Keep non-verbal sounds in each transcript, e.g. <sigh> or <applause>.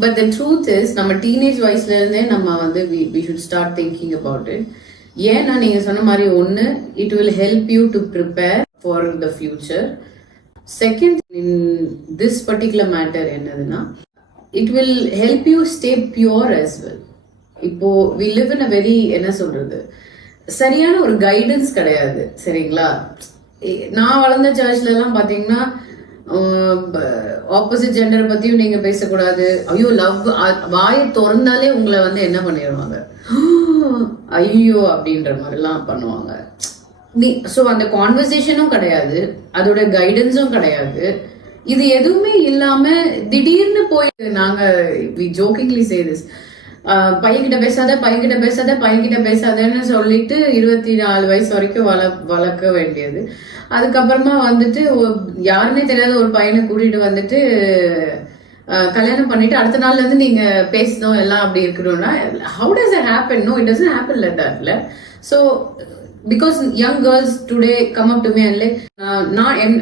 But the truth is நம்ம teenage வயசுல இருந்தே நம்ம வந்து we should start thinking about it ஏன்னா நீங்க சொன்ன மாதிரி ஒன்று it will help you to prepare for the future second in this particular matter என்னதுன்னா it will help you stay pure as well இப்போ we live in a very என்ன சொல்றது சரியான ஒரு கைடன்ஸ் கிடையாது சரிங்களா? நான் வளர்ந்த சர்ச்ல எல்லாம் பாத்தீங்கன்னா ஆப்போசிட் ஜெண்டரை பத்தியும் நீங்க பேசக்கூடாது. ஐயோ லவ் வாயை திறந்தாலே உங்களை வந்து என்ன பண்ணிடுவாங்க <gasps> ஐயோ அப்படின்ற மாதிரிலாம் பண்ணுவாங்க. நீ ஸோ அந்த கான்வர்சேஷனும் கிடையாது. அதோட கைடன்ஸும் கிடையாது. இது எதுவுமே இல்லாம திடீர்னு போய் நாங்க வி ஜோக்கிங்லி சே திஸ் பையன்கிட்ட பேசாத பையன்கிட்ட பேசாத பையன்கிட்ட பேசாதன்னு சொல்லிட்டு இருபத்தி நாலு வயசு வரைக்கும் வள வளர்க்க வேண்டியது. அதுக்கப்புறமா வந்துட்டு யாருன்னே தெரியாத ஒரு பையனை கூட்டிட்டு வந்துட்டு கல்யாணம் பண்ணிட்டு அடுத்த நாள்ல இருந்து நீங்க பேசணும் எல்லாம் அப்படி இருக்கணும்னா how does it happen? No it doesn't happen let that so because young girls today come up to me and நான் என்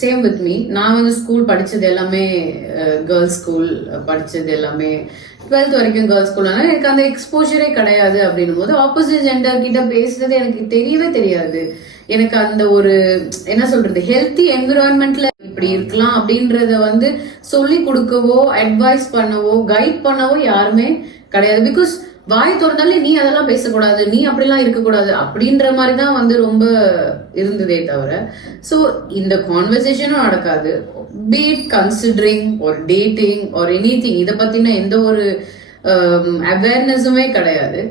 சேம் வித் மீ நான் வந்து ஸ்கூல் படிச்சது எல்லாமே கேர்ள்ஸ் ஸ்கூல் படிச்சது எல்லாமே டுவெல்த் வரைக்கும் கேர்ள்ஸ் ஸ்கூல்னால எனக்கு அந்த எக்ஸ்போஷரே கிடையாது. அப்படின்னும் போது ஆப்போசிட் ஜெண்டர் கிட்ட பேசுறது எனக்கு தெரியவே தெரியாது. எனக்கு அந்த ஒரு என்ன சொல்றது ஹெல்த்தி என்விரான்மெண்ட்ல இப்படி இருக்கலாம் அப்படின்றத வந்து சொல்லி கொடுக்கவோ அட்வைஸ் பண்ணவோ கைட் பண்ணவோ யாருமே கிடையாது. பிகாஸ் வாய் திறந்தாலே நீ அதெல்லாம் பேசக்கூடாது நீ அப்படிலாம் இருக்கக்கூடாது அப்படின்ற மாதிரி தான் வந்து ரொம்ப இருந்ததே தவிர. ஸோ இந்த கான்வர்சேஷனும் நடக்காது. பீட் கன்சிடரிங் ஒரு டேட்டிங் ஒரு எனி திங் இதை பத்தின எந்த ஒரு um, அவேர்னஸுமே கிடையாது.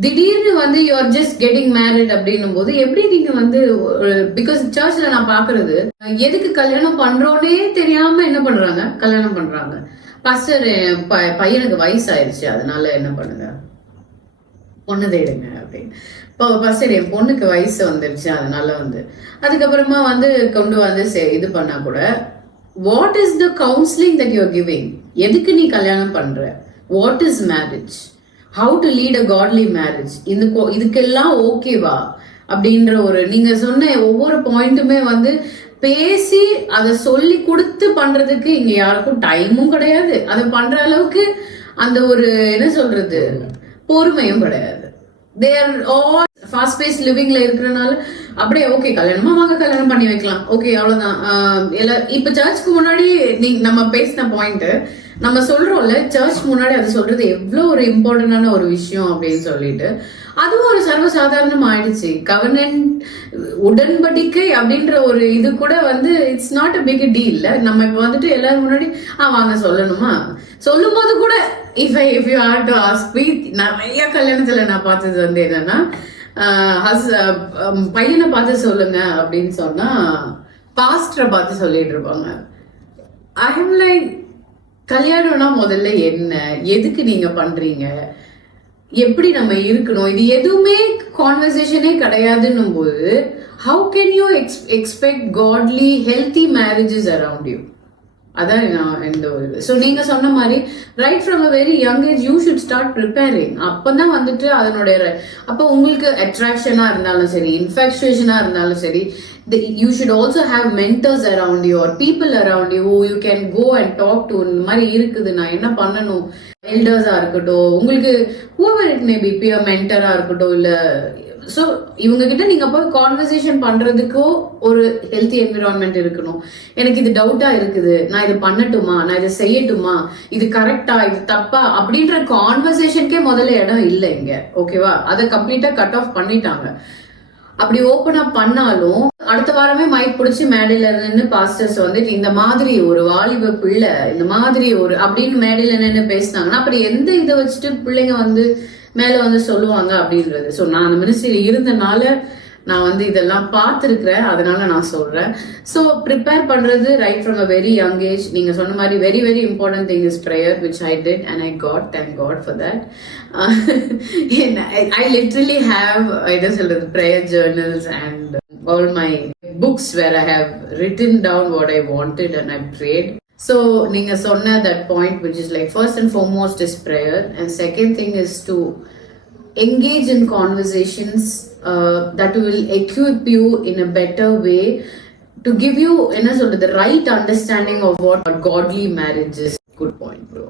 திடீர்னு வந்து you are just getting married அப்படின்னும் போது எப்படி நீங்க வந்து பிகாஸ் சர்ச்ல நான் பாக்குறது எதுக்கு கல்யாணம் பண்றோன்னே தெரியாம என்ன பண்றாங்க? கல்யாணம் பண்றாங்க. பஸ்டர் பையனுக்கு வயசாயிருச்சு அதனால என்ன பண்ணுங்க? பொண்ணு தேடுங்க அப்படின்னு. இப்போ ஃபர்ஸ்ட் என் பொண்ணுக்கு வயசு வந்துருச்சு அதனால வந்து. அதுக்கப்புறமா வந்து கொண்டு வந்து சே- இது பண்ணா கூட what is the counselling that you're giving எதுக்கு நீ கல்யாணம் பண்ற? What is marriage how to lead a godly marriage இந்த இதுக்கெல்லாம் ஓகேவா அப்படின்ற ஒரு நீங்க சொன்ன ஒவ்வொரு பாயிண்ட்டுமே வந்து பேசி அதை சொல்லி கொடுத்து பண்றதுக்கு இங்க யாருக்கும் டைமும் கிடையாது. அதை பண்ற அளவுக்கு அந்த ஒரு என்ன சொல்றது? பொறுமையும் கிடையாது. தேர் ஆல் ஃபாஸ்ட் பேஸ் லிவிங்ல இருக்கிறனால அப்படியே ஓகே கல்யாணமா வாங்க கல்யாணம் பண்ணி வைக்கலாம். ஓகே அவ்வளவுதான். எல்லா இப்ப சர்ச்சுக்கு முன்னாடி நீ நம்ம பேசின பாயிண்ட் நம்ம சொல்றோம்ல சர்ச் முன்னாடி அது சொல்றது எவ்வளவு ஒரு இம்பார்ட்டன்டான ஒரு விஷயம் அப்படின்னு சொல்லிட்டு அதுவும் ஒரு சர்வசாதாரணம் ஆயிடுச்சு. கவர்னன்ட் உடன்படிக்கை அப்படின்ற ஒரு இது கூட வந்து it's not a big deal நம்ம இப்ப வந்துட்டு எல்லாரும் முன்னாடி ஆ வாங்க சொல்லணுமா? சொல்லும் போது கூட if I if you had to ask நிறைய கல்யாணத்துல நான் பார்த்தது வந்து என்னன்னா ஆஹ் பையனை பார்த்து சொல்லுங்க அப்படின்னு சொன்னா பாஸ்டரை பார்த்து சொல்லிட்டு இருப்பாங்க. ஐ எம் லைக் கல்யாணம்னா முதல்ல என்ன? எதுக்கு நீங்க பண்றீங்க? எப்படி நம்ம இருக்கணும்? இது எதுவுமே கான்வர்சேஷனே கிடையாதுன்னும் போது how can you ex expect godly healthy marriages around you அதான் நான் இந்த ஒரு இது. ஸோ நீங்க சொன்ன மாதிரி right from a very young age you should start preparing அப்பதான் வந்துட்டு அதனுடைய அப்போ உங்களுக்கு அட்ராக்ஷனா இருந்தாலும் சரி இன்ஃபெக்சுவேஷனா இருந்தாலும் சரி you should also have mentors around you or people around you you can go and talk to இந்த மாதிரி இருக்குது. நான் என்ன பண்ணணும்? எல்டர்ஸா இருக்கட்டும் உங்களுக்கு whoever it may be peer மென்டரா இருக்கட்டும் இல்ல ஸோ இவங்க கிட்ட நீங்க போய் கான்வர்சேஷன் பண்றதுக்கோ ஒரு ஹெல்த்தி என்விரான்மெண்ட் இருக்கணும். எனக்கு இது டவுட்டா இருக்குது. நான் இது பண்ணட்டுமா? நான் இதை செய்யட்டுமா? இது கரெக்டா இது தப்பா? அப்படின்ற கான்வர்சேஷனுக்கே முதல்ல இடம் இல்லை இங்க. ஓகேவா அதை கம்ப்ளீட்டா கட் ஆஃப் பண்ணிட்டாங்க. அப்படி ஓப்பனா பண்ணாலும் அடுத்த வாரமே மைக் பிடிச்சி மேடையில நின்று பாஸ்டர்ஸ் வந்துட்டு இந்த மாதிரி ஒரு வாலிப பிள்ளை இந்த மாதிரி ஒரு அப்படின்னு மேடையில நின்று பேசினாங்கன்னா அப்புறம் எந்த இதை வச்சுட்டு பிள்ளைங்க வந்து மேலே வந்து சொல்லுவாங்க அப்படின்றது. ஸோ நான் அந்த மினிஸ்ட்ரியில் இருந்தனால நான் வந்து இதெல்லாம் பார்த்துருக்குறேன். அதனால நான் சொல்கிறேன் ஸோ ப்ரிப்பேர் பண்ணுறது right from a very young age நீங்கள் சொன்ன மாதிரி very very important thing is prayer which I did and I got thank God for that I literally have என்ன சொல்றது prayer journals and all my books where I have written down what I wanted and I prayed so நீங்க சொன்ன that point which is like first and foremost is prayer and second thing is to engage in conversations uh, that will equip you in a better way to give you என்ன சொல்றது the right understanding of what a godly marriage is good point bro